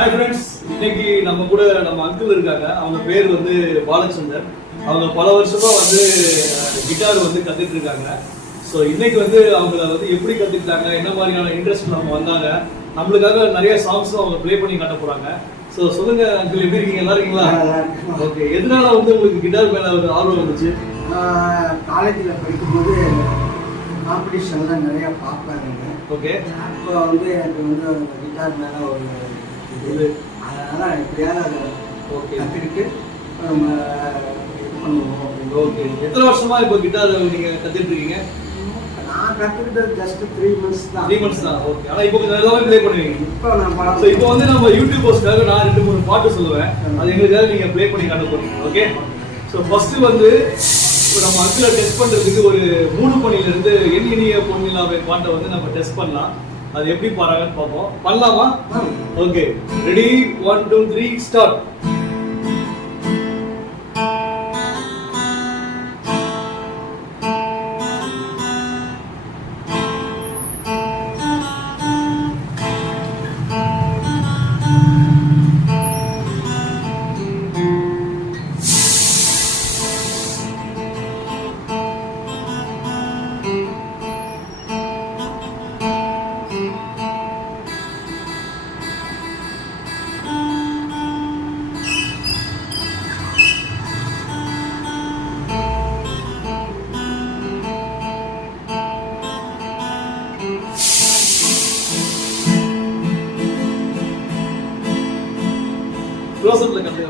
Hi friends, இன்னைக்கு நம்ம கூட நம்ம அங்கிள் இருக்காங்க. அவங்க பேர் வந்து பாலச்சந்தர். அவங்க பல வருஷமா வந்து கிட்டார் வந்து கத்துட்டு இருக்காங்க. ஸோ இன்னைக்கு வந்து அவங்கள வந்து எப்படி கத்துக்கிட்டாங்க, என்ன மாதிரியான இன்ட்ரெஸ்ட் அவங்க வந்தாங்க, நம்மளுக்காக நிறைய சாங்ஸும் அவங்க ப்ளே பண்ணி காட்ட போறாங்க. ஸோ சொல்லுங்க அங்கிள், எப்படி இருக்கீங்க? நல்லா இருக்கீங்களா? ஓகே. எதனால வந்து உங்களுக்கு கிட்டார் மேல ஒரு ஆர்வம் வந்துச்சு? காலேஜில் படிக்கும்போது காம்படிஷன்லாம் நிறையா பார்ப்பேன். ஓகே. அப்போ வந்து எனக்கு வந்து கிட்டார் மேலே ஒரு இது, அதனால் எப்படியாவது அதை ஓகே கற்றுக்கிட்டு நம்ம இது பண்ணுவோம் அப்படின்னு. ஓகே. எத்தனை வருஷமா இப்போ கிட்டார் நீங்க கத்துட்டு இருக்கீங்க? நான் கற்றுக்கிட்டது ஜஸ்ட் 3 months தான். 3 months தான். ஓகே. ஆனால் இப்போ நல்லாவே ப்ளே பண்ணுவீங்க. இப்போ நான் ஸோ இப்போ வந்து நம்ம யூடியூப் போஸ்ட்காக நான் 2-3 பாட்டு சொல்லுவேன். அது எங்களுக்காக நீங்கள் ப்ளே பண்ணி காட்ட போறீங்க. ஓகே. ஸோ ஃபர்ஸ்ட் வந்து நம்ம அங்கிளை டெஸ்ட் பண்ணுறதுக்கு ஒரு 3 மணிலேருந்து என் இனிய பொன்னிலாவை பாட்டை வந்து நம்ம டெஸ்ட் பண்ணலாம். அது எப்படி பாருங்கன்னு பார்ப்போம். பண்ணலாமா? ஓகே. Ready, 1 2 3 start. க்ளோஸ்அப்ல கண்டு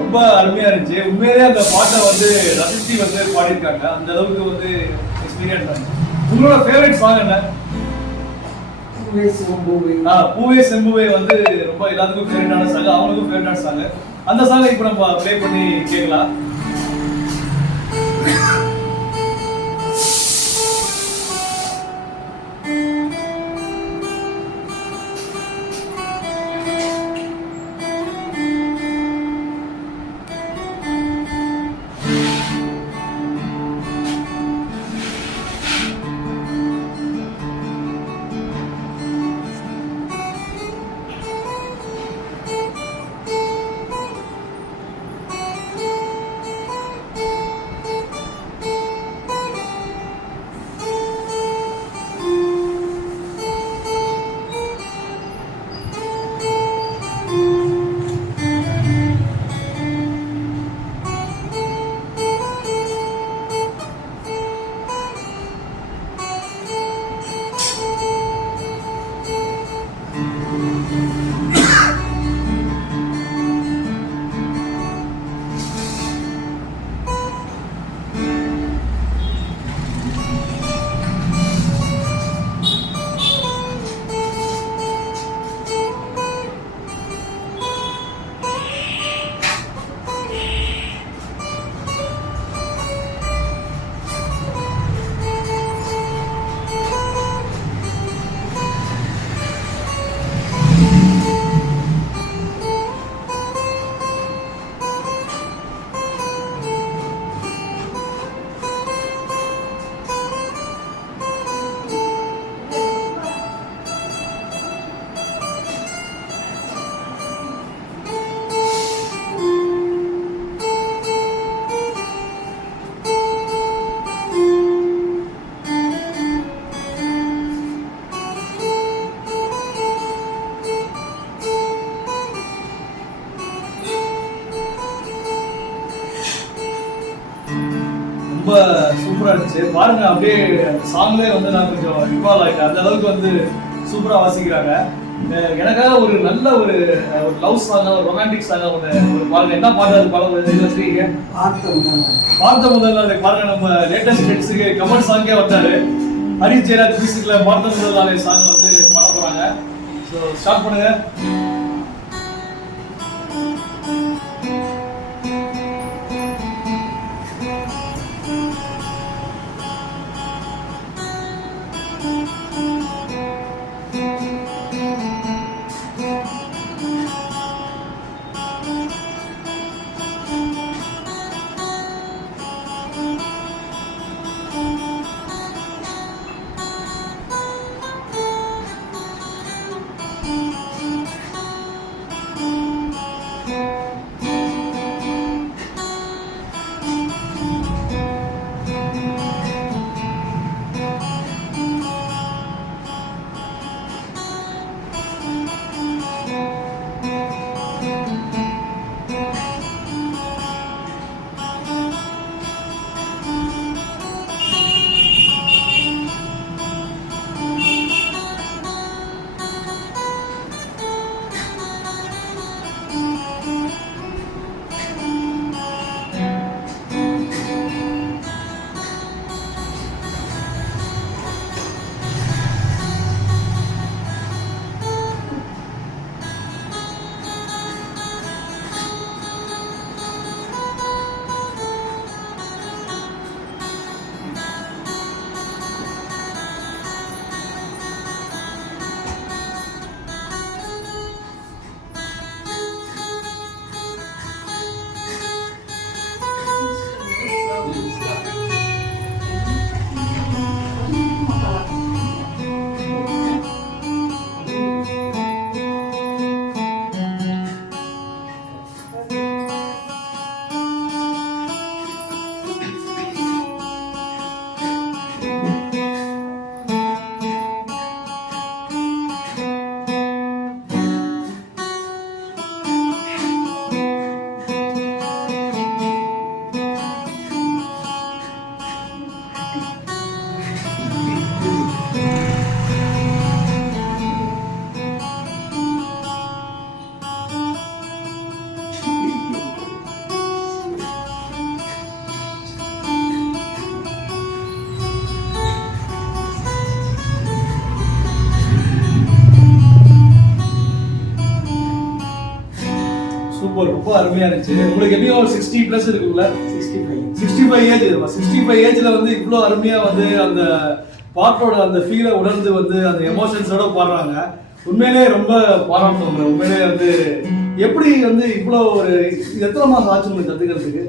ரொம்ப அருமையா இருந்துச்சு. உண்மையிலே அந்த பாட்டை வந்து ரசிச்சு வந்து பாடியிருக்காங்க. அந்த அளவுக்கு வந்து எக்ஸ்பீரியன்ஸ் ஆச்சு. உங்களோட ஃபேவரட் சாங் என்ன? பூவே செம்புவே வந்து ரொம்ப எல்லாத்துக்கும் ஃபேவரட்டான சாங், அவங்களுக்கும் ஃபேவரட்டான சாங். அந்த சாங்கை இப்போ நம்ம ப்ளே பண்ணி கேட்கலாம். ரொம்ப சூப்பரா இருந்துச்சு. பாருங்க அப்படியே சாங்லேயே வந்து நான் கொஞ்சம் இன்வால்வ் ஆகிட்டேன். அந்த அளவுக்கு வந்து சூப்பரா வாசிக்கிறாங்க. எனக்காக ஒரு நல்ல ஒரு லவ் சாங்கா, ஒரு ரொமான்டிக் சாங்கா ஒரு பாருங்க. என்ன பாட்டு அது பாடம் வச்சிருக்கீங்க? பார்த்த முதல் நாள் பாருங்க. நம்ம லேட்டஸ்ட் ஹிட்ஸுக்கு கமெண்ட் சாங்கே வந்தாரு. ஹரிஷ் ஜெயராஜ் மியூசிக்ல பார்த்த முதல் நாள் சாங் வந்து பாட போறாங்க. ஸோ ஸ்டார்ட் பண்ணுங்க. சூப்பர், ரொம்ப அருமையா இருந்துச்சு. உங்களுக்கு எப்படியும் ஒரு 60+ இருக்குல்ல? 65 ஏஜ். 65 ஏஜ்ல வந்து இவ்வளோ அருமையா வந்து அந்த பாட்டோட அந்த ஃபீலை உணர்ந்து வந்து அந்த எமோஷன்ஸோட பாடுறாங்க. உண்மையிலே ரொம்ப பாராட்டணும். உண்மையிலே வந்து எப்படி வந்து இவ்வளோ ஒரு எத்தனை மாதம் ஆச்சு உங்களுக்கு கற்றுக்கிறதுக்கு?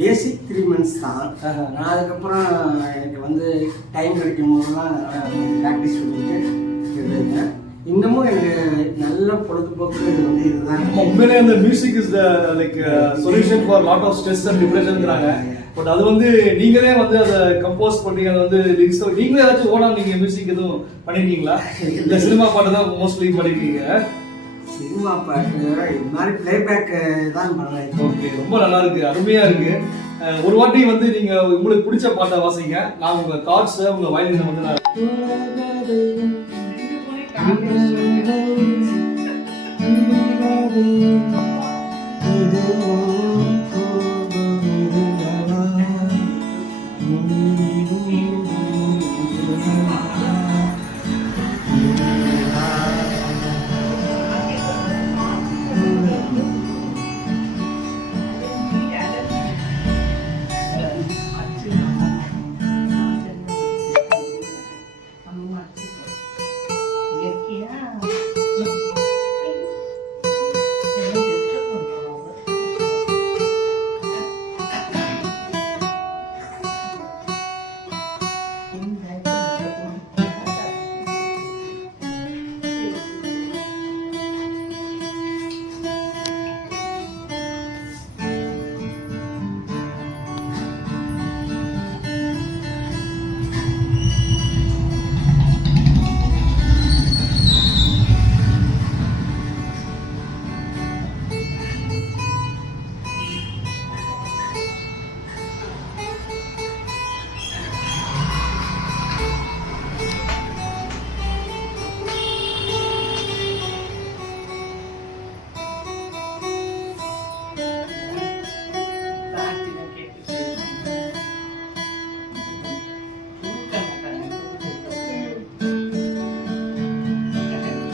பேசிக் 3 months தான். நான் அதுக்கப்புறம் எனக்கு வந்து டைம் கிடைக்கும் போதெல்லாம் ப்ராக்டிஸ் பண்ணிட்டு இருந்தேன். இன்னமும் எனக்கு நல்ல பொழுதுபோக்கு வந்து இதுதான். உண்மையிலே அந்த music is the like solution for lot of stress and டிப்ரெஷன்ங்கிறாங்க. பட் அது வந்து நீங்களே வந்து அதை கம்போஸ் பண்ணி அதை வந்து லிரிக்ஸ் நீங்களே ஏதாச்சும் ஓனா நீங்க மியூசிக் எதுவும் பண்ணிருக்கீங்களா? இல்லை சினிமா பாட்டு தான் மோஸ்ட்லி பண்ணிருக்கீங்க? சினிமா பாட்டு இது மாதிரி பிளேபேக் தான் பண்ணுறேன். ஓகே, ரொம்ப நல்லா இருக்கு, அருமையா இருக்கு. ஒரு வாட்டி வந்து நீங்க உங்களுக்கு பிடிச்ச பாட்டை வாசிங்க. நான் உங்க கார்ட்ஸ் உங்க வயலினை வந்து நான்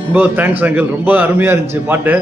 ரொம்ப தேங்க்ஸ் அங்கிள், ரொம்ப அருமையாக இருந்துச்சு பாட்டு.